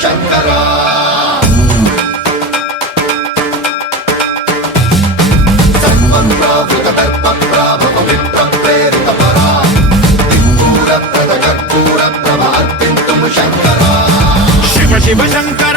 శంకర సర్వప్రావృత ప్రాభవ విప్ర ప్రేరిత పరా దిక్పూర ప్రద కర్పూర ప్రభ అర్పింతుము శంకర శివ శివ శంకర